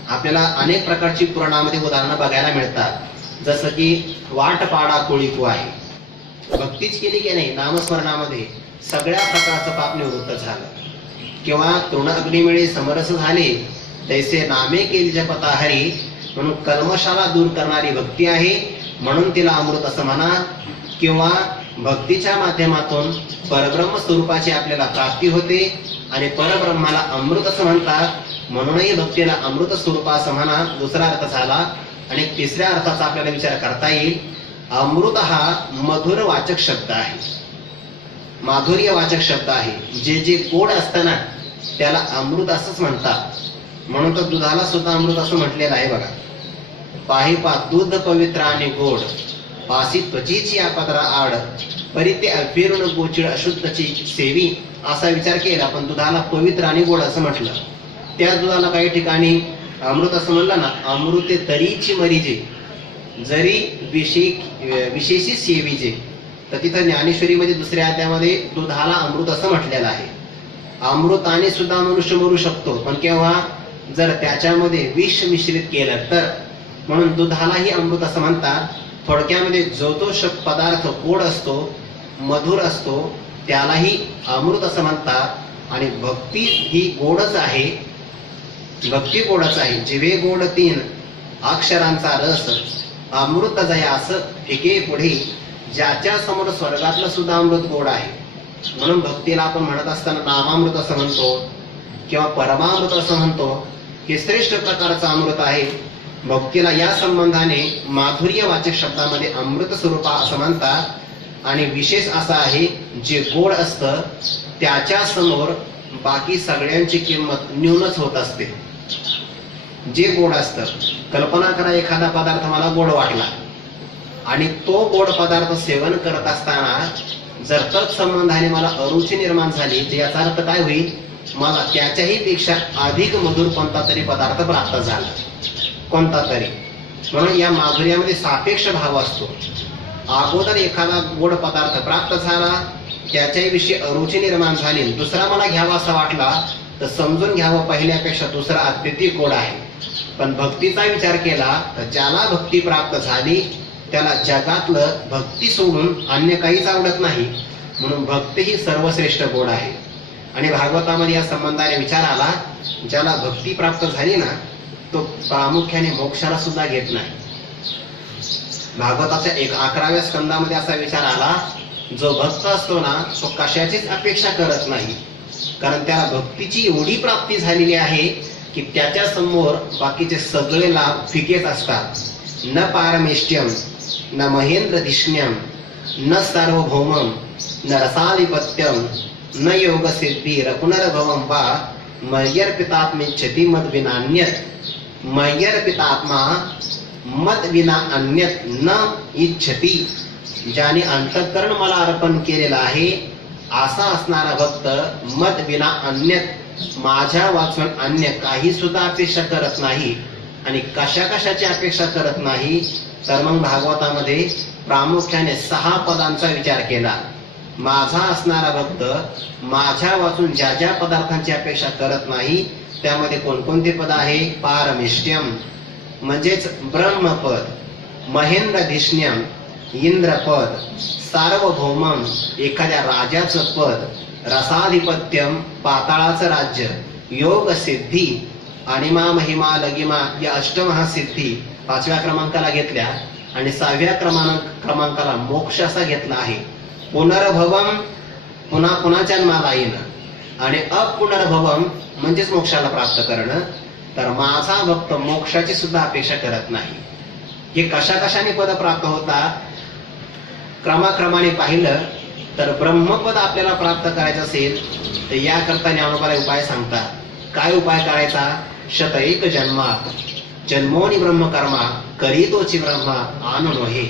आपल्याला अनेक प्रकारची पुराणामध्ये उदाहरणं बघायला मिळतात. जसं की वाटपाडा कोळीकू आहे, भक्तीच केली की नाही, नामस्मरणामध्ये सगळ्या प्रकारचं पाप निवृत्त झालं. किंवा तृण अग्निमिळे समरस झाले, तैसे नामे केली जपता हरी, म्हणून कल्मशाला दूर करणारी भक्ती आहे, म्हणून तिला अमृत असं म्हणा. किंवा भक्तीच्या माध्यमातून परब्रह्म स्वरूपाची आपल्याला प्राप्ती होते आणि परब्रह्माला अमृत असं म्हणतात, म्हणूनही भक्तीला अमृत स्वरूप असं म्हणा. दुसरा अर्थ झाला. आणि तिसऱ्या अर्थाचा आपल्याला विचार करता येईल. अमृत हा मधुर वाचक शब्द आहे, माधुर्य वाचक शब्द आहे. जे जे गोड असतं ना त्याला अमृत असंच म्हणतात. म्हणून तर दुधाला सुद्धा अमृत असं म्हटलेलं आहे. बघा, पाही पा दूध पवित्र आणि गोड, पासी त्वचेची आपत्रा आड, परी ते अल्पेरुण गोचिड अशुद्धची सेवी, असा विचार केला. पण दुधाला पवित्र आणि गोड असं म्हटलं. त्या दुधाला काही ठिकाणी अमृत असं म्हणलं ना, अमृते तरीची मरीजे, जरी विशेषी सेवीजे. तर तिथं ज्ञानेश्वरीमध्ये दुसऱ्या अध्यायामध्ये दुधाला अमृत असं म्हटलेलं आहे. अमृताने सुद्धा मनुष्य मरू शकतो, पण केव्हा, जर त्याच्यामध्ये विष मिश्रित केलं तर. म्हणून दुधालाही अमृत असं म्हणतात. थोडक्यामध्ये जो तो पदार्थ गोड असतो, मधुर असतो, त्यालाही अमृत असं म्हणतात. आणि भक्ती ही गोडच आहे, भक्ती गोडच आहे. जिवे गोड तीन अक्षरांचा रस, अमृत जयास फिके पुढे, ज्याच्या समोर स्वर्गातलं सुद्धा अमृत गोड आहे. म्हणून भक्तीला आपण म्हणत असताना नामामृत असं म्हणतो किंवा परमामृत असं म्हणतो, हे श्रेष्ठ प्रकारचं अमृत आहे. भक्तीला या संबंधाने माधुर्य वाचक शब्दामध्ये अमृत स्वरूप असं म्हणतात. आणि विशेष असा आहे, जे गोड असतं त्याच्या समोर बाकी सगळ्यांची किंमत न्यूनच होत असते. जे गोड असतं, कल्पना करा, एखादा पदार्थ मला गोड वाटला आणि तो गोड पदार्थ सेवन करत असताना जर तत्संबंधाने मला अरुची निर्माण झाली, तर याचा अर्थ काय होईल, मला त्याच्याही पेक्षा अधिक मधुर कोणता तरी पदार्थ प्राप्त झाला, कोणता तरी. म्हणून या माधुर्यामध्ये सापेक्ष भाव असतो. अगोदर एखादा गोड पदार्थ प्राप्त झाला, त्याच्याही विषयी अरुची निर्माण झाली, दुसरा मला घ्यावा असा वाटला, तर समजून घ्यावं पहिल्यापेक्षा दुसरा अद्वितीय गोड आहे. पण भक्तीचा विचार केला तर ज्याला भक्ती प्राप्त झाली त्याला जगातलं भक्ती सोडून अन्य काहीच आवडत नाही. म्हणून भक्ती ही सर्वश्रेष्ठ गोड आहे. आणि भागवतामध्ये या संबंधाने विचार आला, ज्याला भक्ती प्राप्त झाली ना तो प्रामुख्याने मोक्षाला सुद्धा घेत नाही. भागवताच्या 11व्या स्कंदामध्ये असा विचार आला, जो भक्त असतो ना तो कशाचीच अपेक्षा करत नाही, कारण त्याला भक्तीची एवढी प्राप्ती झालेली आहे की त्याच्या समोर बाकीचे सगळे लाभ फिकेच असतात. न पारमेष्ट्यम न महेंद्रधिष्ण्यम न सार्वभौमम न रसाधिपत्यम न योग सिद्धी पुनर्भवम वा मय्यर्पितात्मेच्छति मद विनान्यत, मय्यर्पितात्मा मद विना अन्यत न इच्छति. ज्याने अंतःकरण मला अर्पण केलेला आहे असा असणारा भक्त मद विना अन्यत, माझ्या वाचून अन्य काही सुद्धा अपेक्षा करत नाही. आणि कशा कशाची अपेक्षा करत नाही, तर मग भागवतामध्ये प्रामुख्याने 6 पदांचा विचार केला. माझा असणारा भक्त माझ्या वाचून ज्या ज्या पदार्थांची अपेक्षा करत नाही, त्यामध्ये कोणकोणते पद आहे, पारमेष्ट्यम म्हणजेच ब्रह्मपद, महेंद्रधिष्ण्यम इंद्रपद, सार्वभौमम एखाद्या राजाचं पद, रसाधिपत्यम पाताळाचं राज्य, योग सिद्धी, अणिमा महिमा लगिमा या अष्टमहासिद्धी 5व्या क्रमांकाला घेतल्या आणि 6व्या क्रमांकाला मोक्ष असा घेतला आहे. पुनर्भवम पुन्हा पुन्हा जन्माला येणं आणि अपुनर्भवम म्हणजेच मोक्षाला प्राप्त करणं. तर माझा भक्त मोक्षाची सुद्धा अपेक्षा करत नाही. हे कशा कशाने पद प्राप्त होतात, क्रमाक्रमाने पाहिलं तर ब्रह्मपद आपल्याला प्राप्त करायचं असेल तर याकरता ज्ञानोबाला उपाय सांगतात. काय उपाय करायचा? शत एक जन्मा जन्मोनी ब्रह्मकर्मा करी तोची ब्रह्मा आणनो हे.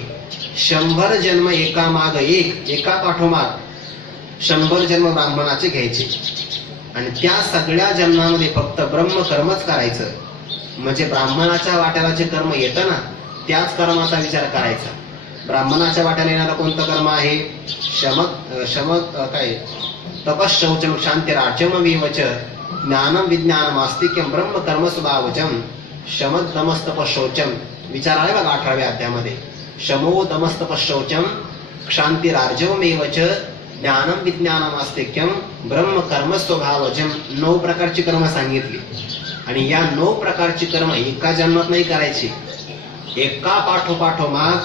100 जन्म एका माग एक, एका पाठोमाग 100 जन्म ब्राह्मणाचे घ्यायचे आणि त्या सगळ्या जन्मामध्ये फक्त ब्रह्मकर्मच करायचं. म्हणजे ब्राह्मणाच्या वाट्याला जे कर्म येतं ना त्याच कर्माचा विचार करायचा. ब्राह्मणाच्या वाट्याला येणारं कोणतं कर्म आहे? काय तपशौचम शांतिराज्यम विवच ज्ञानम विज्ञानम आस्तिक्यम ब्रह्म कर्म स्वभावचम शमदमस्तपशौचम. विचार आहे बघा 18व्या अध्यायामध्ये. शमो दमस्तपशौचम क्षांतिरार्जवमेवच ज्ञानम विज्ञानम आस्तिक्यम ब्रह्म कर्म स्वभावजम. 9 प्रकारची कर्म सांगितली आणि या 9 प्रकारची कर्म एका जन्मात नाही करायची. एका पाठोपाठोमाग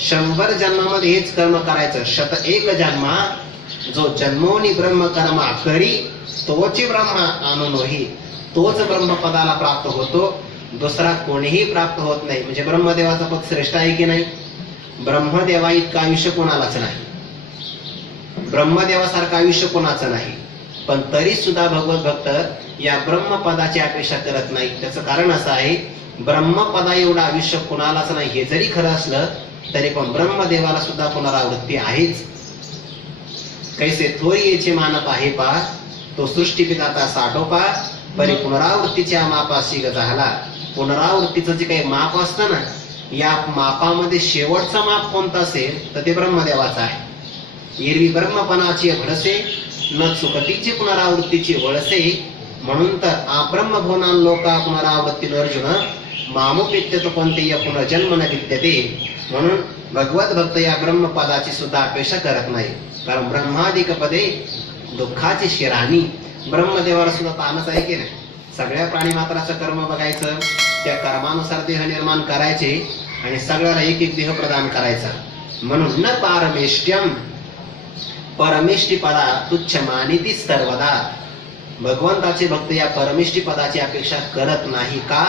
100 जन्मामध्ये हेच कर्म करायचं. 101 जन्मा जो जन्मोनी ब्रह्म कर्मा करी तोची ब्रह्मा आणनोही. तोच ब्रह्मपदाला प्राप्त होतो, दुसरा कोणीही प्राप्त होत नाही. म्हणजे ब्रह्मदेवाचं पद श्रेष्ठ आहे की नाही? ब्रह्मदेवा इतकं आयुष्य कोणालाच नाही, ब्रह्मदेवासारखं आयुष्य कोणाचं नाही. पण तरी सुद्धा भगवत भक्त या ब्रह्मपदाची अपेक्षा करत नाही. त्याचं कारण असं आहे, ब्रह्मपदा एवढं आयुष्य कोणालाच नाही. हे जरी खरं असलं तरी पण ब्रह्मदेवाला सुद्धा पुनरावृत्ती आहेच. कैसे थोरीचे मानप आहे पा तो सृष्टीपिताचा साठोपा परी पुनरावृत्तीच्या मापाशी झाला. पुनरावृत्तीचं जे काही माप असतं ना या मापामध्ये शेवटचं माप कोणतं असेल तर ते ब्रह्मदेवाचं आहे. एरवी ब्रह्मपणाची भडसे न चुकतीची पुनरावृत्तीची वळसे. म्हणून तर ब्रह्मभुवनान लोका पुनरावृत्ती अर्जुन मामुपेत्य तो कोणतेही पुनर्जन्म न विद्यते. म्हणून भगवत भक्त या ब्रह्मपदाची सुद्धा अपेक्षा करत नाही. कारण ब्रह्मादिक पदे दुःखाची शिराणी. ब्रह्मदेवाला सुद्धा तानच आहे की नाही? सगळ्या प्राणी मात्राचं कर्म बघायचं, त्या कर्मानुसार देह निर्माण करायचे आणि सगळ्याला एक एक देह प्रदान करायचा. म्हणून न पारमेष्ट्यम परमेष्ठी पदा तुच्छ मानिती सर्वदा. भगवंताचे भक्त या परमेष्ठी पदाची अपेक्षा करत नाही. का?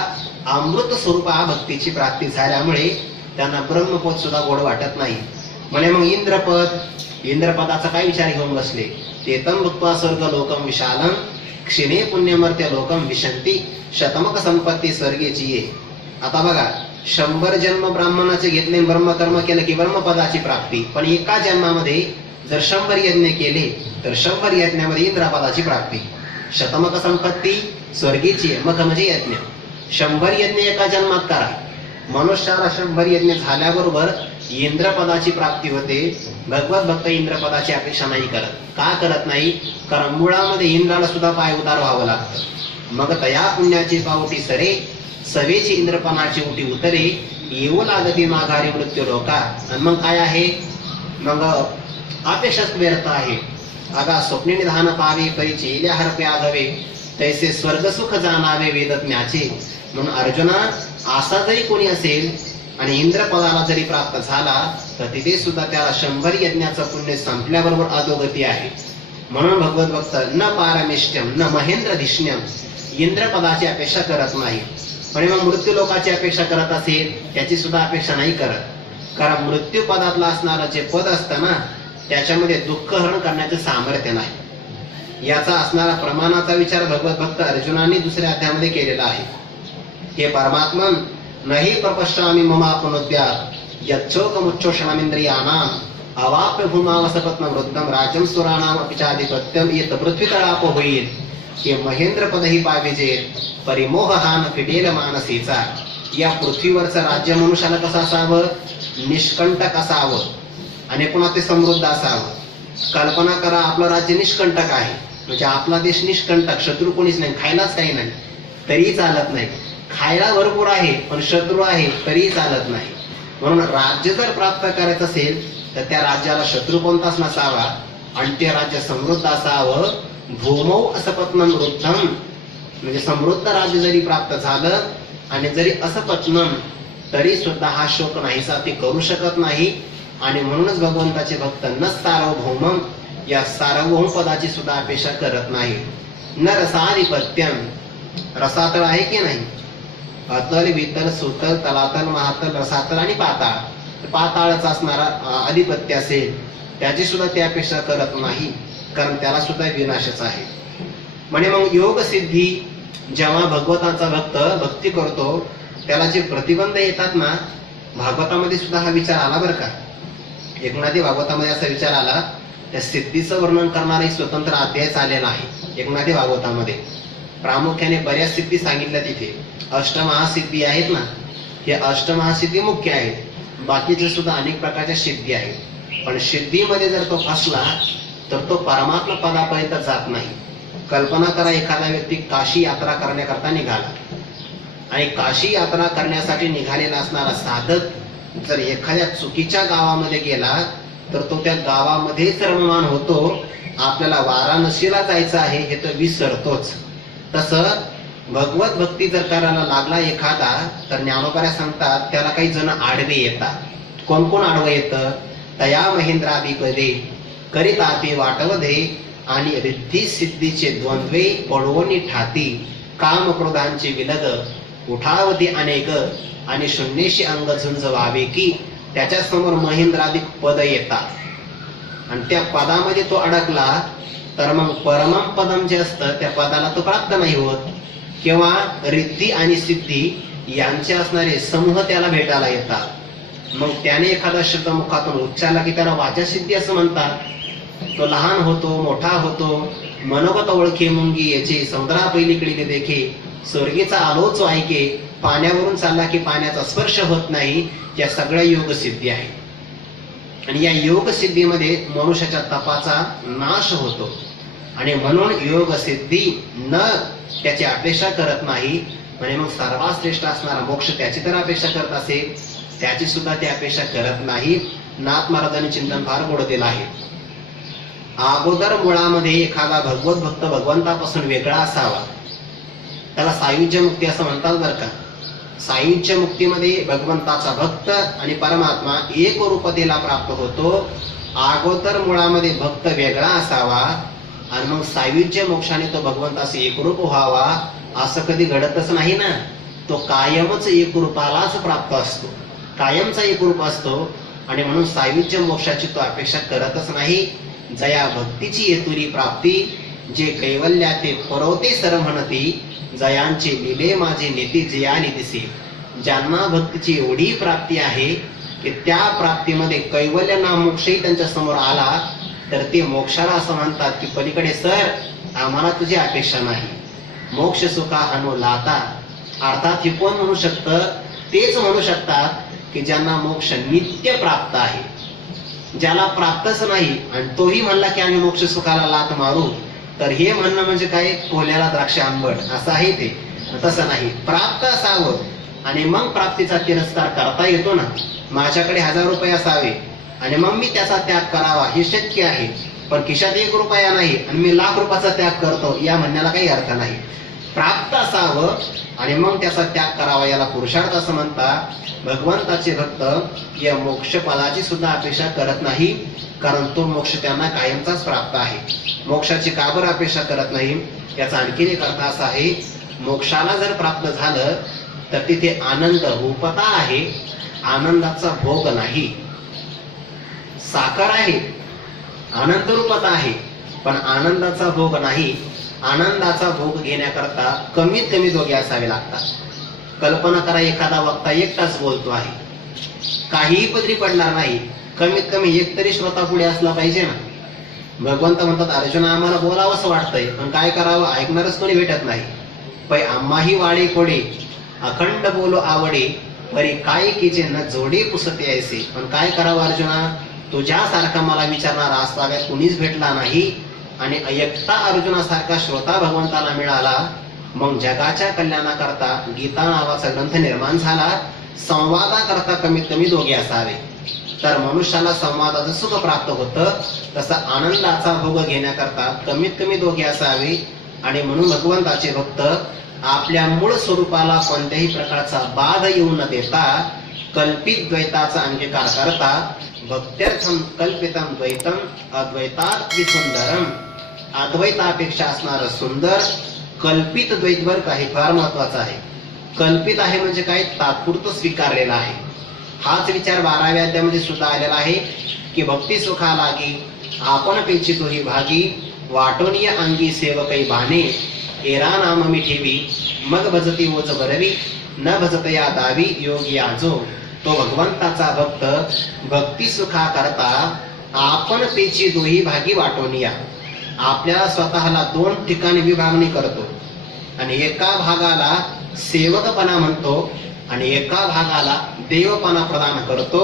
अमृत स्वरूप भक्तीची प्राप्ती झाल्यामुळे त्यांना ब्रह्मपद सुद्धा गोड वाटत नाही. म्हणे मग इंद्रपद, इंद्रपदाचा काय विचार घेऊन बसले? तेतम भक्त्वा स्वर्ग लोकम विशालम क्षिणे पुण्यमर्त्य लोकम विशंती शतमक संपत्ती स्वर्गेची ये. आता बघा 100 जन्म ब्राह्मणाचे घेतले, ब्रह्मकर्म केलं की ब्रह्मपदाची प्राप्ती. पण एका जन्मामध्ये जर 100 यज्ञ केले तर 100 यज्ञामध्ये इंद्रपदाची प्राप्ती. शतमक संपत्ती स्वर्गीची मख म्हणजे यज्ञ. 100 यज्ञ एका जन्मात करा. मनुष्याला 100 यज्ञ झाल्याबरोबर इंद्रपदाची प्राप्ती होते. भगवत भक्त इंद्रपदाची अपेक्षा नाही करत. का करत नाही? कारण मुळामध्ये इंद्राला सुद्धा पाय उतार व्हावं लागतं. मग तया पुण्याची पावटी सरे सवेची इंद्रपणाची उठी उतरे येऊ लागती माघारी मृत्यू लोका. आणि मग काय आहे? मग अपेक्षाच व्यर्थ आहे. अगा स्वप्ने निधान पावे करीचे इल्या हरपे आघवे तैसे स्वर्ग सुख जाणावे वेदज्ञाचे. म्हणून अर्जुना असा जरी कोणी असेल आणि इंद्रपदाला जरी प्राप्त झाला तर तिथे सुद्धा त्याला 100 यज्ञाचं पुण्य संपल्याबरोबर अधोगती आहे. म्हणून भगवत भक्त न पारमेष्ट्यम न महेंद्रधिष्ण्यम इंद्रपदाची अपेक्षा करत नाही. पण मग मृत्यू लोकाची अपेक्षा करत असेल त्याची सुद्धा अपेक्षा नाही करत. कारण मृत्यू पदातलं असणारं जे पद असतं ना त्याच्यामध्ये दुःख हरण करण्याचे सामर्थ्य नाही. याचा असणारा प्रमाणाचा विचार भगवत भक्त अर्जुनाने दुसऱ्या अध्यायामध्ये केलेला आहे. हे परमात्मन नहि प्रपश्यामि ममापनोद्या यच्छोकमुच्छोषणमिंद्रियाणाम अवाप्य भूमावसपत्न वृद्धम राजम सुराणाम अपिचाधिपत्यम येत पृथ्वीतळाप होईल. हे महेंद्र पदही पाहिजे परिमोह हान फिटेल मानसीचा. या पृथ्वीवरचं राज्य मनुष्याला कसं असावं? निष्कंटक असावं आणि पुन्हा ते समृद्ध असावं. कल्पना करा आपलं राज्य निष्कंटक आहे म्हणजे आपला देश निष्कंटक, शत्रू कोणीच नाही, खायलाच काही नाही तरी चालत नाही. खायला भरपूर आहे पण शत्रू आहे तरी चालत नाही. म्हणून राज्य जर प्राप्त करायचं असेल तर त्या राज्याला शत्रू कोणताच नसावा आणि ते राज्य समृद्ध असावं. भूमौ असपत्नम वृद्धम म्हणजे समृद्ध राज्य जरी प्राप्त झालं आणि जरी असपत्नम तरी सुद्धा हा शोक नाहीसा ते करू शकत नाही. आणि म्हणूनच भगवंताचे भक्त न सार्वभौमम या सार्वभौम पदाची सुद्धा अपेक्षा करत नाही. न रसाधिपत्यम रसातळ आहे की नाही? अतल वितल सुतल तलातल महातल रसातल आणि पाताळ. पाताळाचा असणारा अधिपत्य असेल त्याची सुद्धा ते अपेक्षा करत नाही, कारण त्याला सुद्धा विनाशच आहे. म्हणजे मग योग सिद्धी जेव्हा भगवताचा भक्त भक्ती करतो त्याला जे प्रतिबंध येतात ना, भागवतामध्ये सुद्धा हा विचार आला बरं का. एकनाथी भागवतामध्ये असा विचार आला, त्या सिद्धीचं वर्णन करणारा एक स्वतंत्र अध्याय आलेला आहे एकनाथी भागवतामध्ये. प्रामुख्याने बऱ्याच सिद्धी सांगितल्या तिथे. अष्टमहासिद्धी आहेत ना, हे अष्टमहासिद्धी मुख्य आहेत. बाकीचे सुद्धा अनेक प्रकारच्या सिद्धी आहेत. पण सिद्धीमध्ये जर तो फसला तर तो परमात्मा पदापर्यंत जात नाही. कल्पना करा, एखादा व्यक्ती काशी यात्रा करण्याकरता निघाला आणि काशी यात्रा करण्यासाठी निघालेला असणारा साधक जर एखाद्या चुकीच्या गावामध्ये गेला तर तो त्या गावामध्येच रममाण होतो. आपल्याला वाराणसीला जायचं आहे हे तर विसरतोच. तसं भगवत भक्ती जर करायला लागला एखादा तर ज्ञानोबा सांगतात त्याला काही जण आडवे येतात. कोण कोण आडवं येतं? तया महेंद्रादिपदे करितापे वाटवधे आणि रिद्धी सिद्धीचे द्वंद्वे पडवणी ठाती काम क्रोधांचे विलग उठावती अनेक आणि शून्यशी अंग झुंज व्हावे की त्याच्या समोर महेंद्रादिक पद येतात आणि त्या पदामध्ये तो अडकला तर मग परमम पदम जे असतं त्या पदाला तो प्राप्त नाही होत. किंवा रिद्धी आणि सिद्धी यांचे असणारे समूह त्याला भेटायला येतात. मग त्याने एखादा शब्द मुखातून उच्चारला की त्याला वाचा सिद्धी असं म्हणतात. तो लहान होतो, मोठा होतो, मनोगत ओळखे मुंगी याचे समुद्रा पहिलीकडे देखे स्वर्गीचा आलोच ऐके पाण्यावरून चालला की पाण्याचा स्पर्श होत नाही. या सगळ्या योग सिद्धी आहेत आणि या योग सिद्धीमध्ये मनुष्याच्या तपाचा नाश होतो आणि म्हणून योग सिद्धी न त्याची अपेक्षा करत नाही. म्हणजे मग सर्वात श्रेष्ठ असणारा मोक्ष त्याची तर अपेक्षा करत असेल, त्याची सुद्धा ती अपेक्षा करत नाही. नाथ महाराजांनी चिंतन फार गोड दिलं आहे. अगोदर मुळामध्ये एखादा भगवत भक्त भगवंतापासून वेगळा असावा, त्याला सायुज्य मुक्ती असं म्हणतात बरं का. सायुज्य मुक्तीमध्ये भगवंताचा भक्त आणि परमात्मा एक रूपतेला प्राप्त होतो. अगोदर मुळामध्ये भक्त वेगळा असावा आणि मग सायुज्य मोक्षाने तो भगवंताशी एकरूप व्हावा असं कधी घडतच नाही ना. तो कायमच एकरूपालाच प्राप्त असतो, कायमचा एकरूप असतो आणि म्हणून सायुज्य मोक्षाची तो अपेक्षा करतच नाही. जया भक्तीची येतुरी प्राप्ती जे कैवल्या ते परवते सर म्हणती जयांचे लिले माझे नेते जयानी दिसे. ज्यांना भक्तीची एवढी प्राप्ती आहे की त्या प्राप्तीमध्ये कैवल्य नाम मोक्षही त्यांच्या समोर आला तर ते मोक्षाला असं म्हणतात की पलीकडे सर आम्हाला तुझी अपेक्षा नाही. मोक्ष सुखा हनो लाता. अर्थात हे कोण म्हणू शकतं? तेच म्हणू शकतात की ज्यांना मोक्ष नित्य प्राप्त आहे. ज्याला प्राप्तच नाही आणि तोही म्हणला की आम्ही मोक्ष सुखाला लात मारू तर हे म्हणणं म्हणजे काय, कोल्याला द्राक्ष आंबट असं आहे ते. तसं नाही, प्राप्त असावं आणि मग प्राप्तीचा तिरस्कार करता येतो ना. माझ्याकडे 1000 रुपये असावे आणि मग मी त्याचा त्याग करावा हे शक्य आहे, पण खिशात 1 रुपया नाही आणि मी लाख रुपयाचा त्याग करतो या म्हणण्याला काही अर्थ नाही. प्राप्त असावं आणि मग त्याचा त्याग करावा याला पुरुषार्थ असं म्हणतात. भगवंताचे भक्त या मोक्ष पदाची सुद्धा अपेक्षा करत नाही, कारण तो मोक्ष त्यांना कायमचाच प्राप्त आहे. मोक्षाची का बरं अपेक्षा करत नाही याचा आणखीन एक अर्थ असा आहे, मोक्षाला जर प्राप्त झालं तर तिथे आनंद रूपता आहे, आनंदाचा भोग नाही. साकार आहे, आनंद रूपता आहे, पण आनंदाचा भोग नाही. आनंदाचा भोग घेण्याकरता कमीत कमी दोघे असावे लागतात. कल्पना करा, एखादा वक्ता एकटाच बोलतो आहे, काहीही पदरी पडणार नाही, कमीत कमी एक तरी श्रोता पुढे असला पाहिजे ना. भगवंत म्हणतात अर्जुना आम्हाला बोलावंच वाटतंय पण काय करावं, ऐकणारच कोणी भेटत नाही. पै आम्हाही वाडे कोडे अखंड बोलो आवडे परी काय की जे न जोडे पुसते ऐसे. पण काय करावं अर्जुना, तुझ्यासारखा मला विचारणारा असाव्यात कुणीच भेटला नाही आणि एकटा अर्जुनासारखा श्रोता भगवंताला मिळाला. मग जगाच्या कल्याणाकरता गीता नावाचा ग्रंथ निर्माण झाला. संवादाकरता कमीत कमी दोघे असावे तर मनुष्याला संवादाचं सुख प्राप्त होतं. तसा आनंदाचा भोग घेण्याकरता कमीत कमी दोघे असावे आणि म्हणून भगवंताचे भक्त आपल्या मूळ स्वरूपाला कोणत्याही प्रकारचा बाध येऊ न देता कल्पित द्वैताचा अंगीकार करता भक्त्यर्थम कल्पितम द्वैतम अद्वैतात् विसुंदरम. अद्वैतापेक्षा असणारं सुंदर कल्पित द्वैत वर काही फार महत्वाचा आहे. कल्पित आहे म्हणजे काय, तात्पुरतं स्वीकारलेला आहे. हाच विचार 12व्या अध्यायामध्ये सुद्धा आलेला आहे. की भक्ती सुखा लागी आपण पेची तोही भागी वाटोनिय अंगी सेवकै बाणे एरा नाम मी ठेवी मग भजती ओज बरवी न भजतया दावी योगी आजो तो भगवंताचा भक्त भक्ती सुखा करता आपण पेची दोही भागी वाटोनिया आपल्याला स्वतःला दोन ठिकाणी विभागणी करतो आणि एका भागाला सेवकपणा म्हणतो आणि एका भागाला देवपणा प्रदान करतो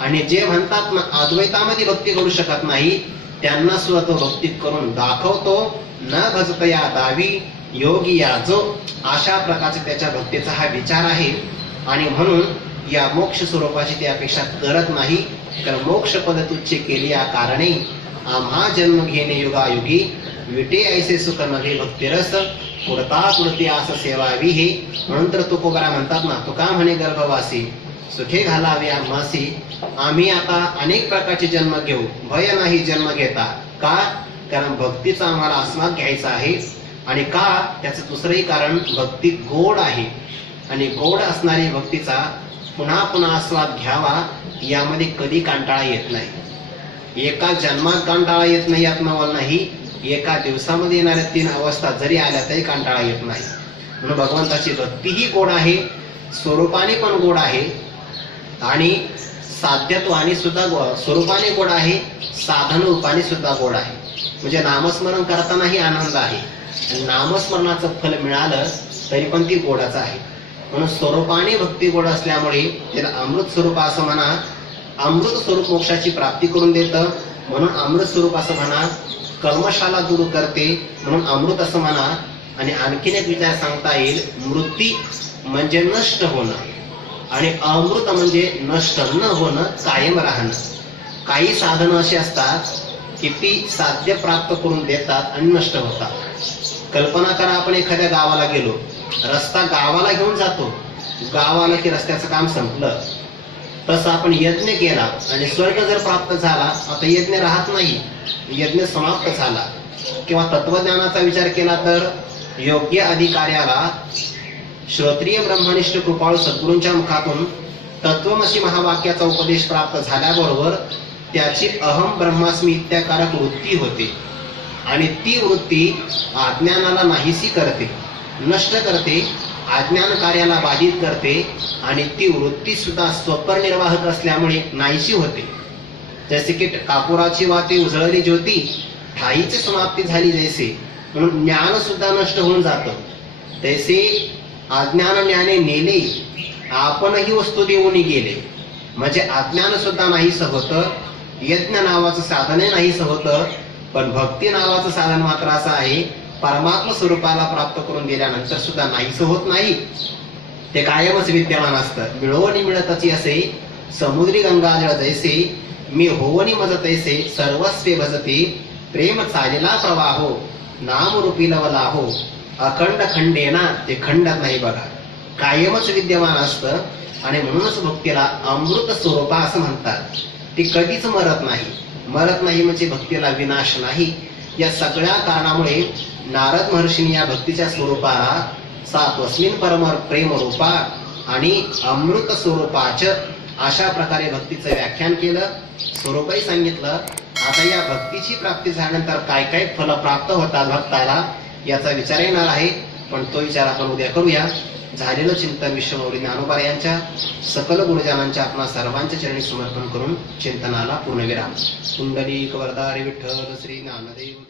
आणि जे म्हणतात ना अद्वैतामध्ये भक्ती करू शकत नाही त्यांना सुद्धा तो भक्ती करून दाखवतो न भजतया दावी योगी याजो अशा प्रकारचे त्याच्या भक्तीचा हा विचार आहे आणि म्हणून या मोक्ष स्वरूपाची ती अपेक्षा करत नाही कारण मोक्ष पद तुच्छ केली या कारणे आम्हा जन्म घेणे युगायुगी विटे ऐसे सुख नव्हे भक्तिरस पुरता पुरती आस सेवावी हे म्हणून तर तुकोबरा म्हणतात ना तुका म्हणे गर्भवासी सुखे घालावे आम्हासी आम्ही आता अनेक प्रकारचे जन्म घेऊ भय नाही जन्म घेता का कारण भक्तीचा आम्हाला आस्वाद घ्यायचा आहे आणि का त्याचं दुसरंही कारण भक्ती गोड आहे आणि गोड असणारी भक्तीचा पुन्हा पुन्हा आस्वाद घ्यावा यामध्ये कधी कंटाळा येत नाही एका जन्मात कंटाळा येत नाही यात नवल नाही एका दिवसामध्ये येणाऱ्या 3 अवस्था जरी आल्या तरी कंटाळा येत नाही म्हणून भगवंताची भक्ती ही गोड आहे स्वरूपाने पण गोड आहे आणि साध्यत्वाने सुद्धा स्वरूपाने गोड आहे साधन रूपाने सुद्धा गोड आहे म्हणजे नामस्मरण करतानाही आनंद आहे आणि नामस्मरणाचं फल मिळालं तरी पण ती गोडाच आहे म्हणून स्वरूपाने भक्ती गोड असल्यामुळे त्याला अमृत स्वरूप असं म्हणा अमृत स्वरूप मोक्षाची प्राप्ती करून देतं म्हणून अमृत स्वरूप असं म्हणा कर्मशाला दूर करते म्हणून अमृत असं म्हणा आणि आणखीन एक विचार सांगता येईल मृत्यू म्हणजे नष्ट होणं आणि अमृत म्हणजे नष्ट न होणं कायम राहणं काही साधनं अशी असतात की ती साध्य प्राप्त करून देतात आणि नष्ट होतात कल्पना करा आपण एखाद्या गावाला गेलो रस्ता गावाला घेऊन जातो गावाला की रस्त्याचं काम संपलं तसं आपण यज्ञ केला आणि स्वर्ग जर प्राप्त झाला आता यज्ञ राहत नाही यज्ञ समाप्त झाला किंवा तत्वज्ञानाचा विचार केला तर योग्य अधिकाऱ्याला श्रोत्रिय ब्रह्मनिष्ठ कृपाळू सद्गुरूंच्या मुखातून तत्वमसी महावाक्याचा उपदेश प्राप्त झाल्याबरोबर त्याची अहम ब्रह्मास्मी इत्याकारक वृत्ती होते आणि ती वृत्ती अज्ञानाला नाहीसी करते नष्ट करते अज्ञान कार्याला बाधित करते आणि ती वृत्ती सुद्धा स्वपरिनिर्वाहक असल्यामुळे नाहीशी होते जसे की कापुराची वाती उजळली ज्योती ठाईची समाप्ती झाली जैसे म्हणून ज्ञान सुद्धा नष्ट होऊन जातं तैसे अज्ञान ज्ञाने नेले आपणही वस्तू देऊन गेले म्हणजे अज्ञान सुद्धा नाहीस होतं यज्ञ नावाचं साधनही नाहीस होतं पण भक्ती नावाचं साधन मात्र असं आहे परमात्म स्वरूपाला प्राप्त करून गेल्यानंतर सुद्धा नाहीस होत नाही ते कायमच विद्यमान असतं मिळवणी मिळतची असे समुद्री गंगाजळ जैसे मी होवनी मज तैसे सर्वस्वे भजते प्रेम चालेला प्रवाहो नामरूपी लवलाहो अखंड खंडेना ते खंडत नाही बघा कायमच विद्यमान असतं आणि म्हणूनच भक्तीला अमृत स्वरूपा असं म्हणतात ती कधीच मरत नाही म्हणजे भक्तीला विनाश नाही या सगळ्या कारणामुळे नारद महर्षींनी या भक्तीच्या स्वरूपाला सात्वस्मिन परम प्रेम रूपा आणि अमृत स्वरूपाच अशा प्रकारे भक्तीचं व्याख्यान केलं स्वरूपही सांगितलं आता या भक्तीची प्राप्ती झाल्यानंतर काय काय फल प्राप्त होतात भक्ताला याचा विचार येणार आहे पण तो विचार आपण उद्या करूया झालेलं चिंतन विश्वमौली ज्ञानोबा यांच्या सकल गुरुजनांच्या आपणा सर्वांच्या चरणी समर्पण करून चिंतनाला पूर्णविराम कुंडलिक वरदारी विठ्ठल श्री ज्ञानदेव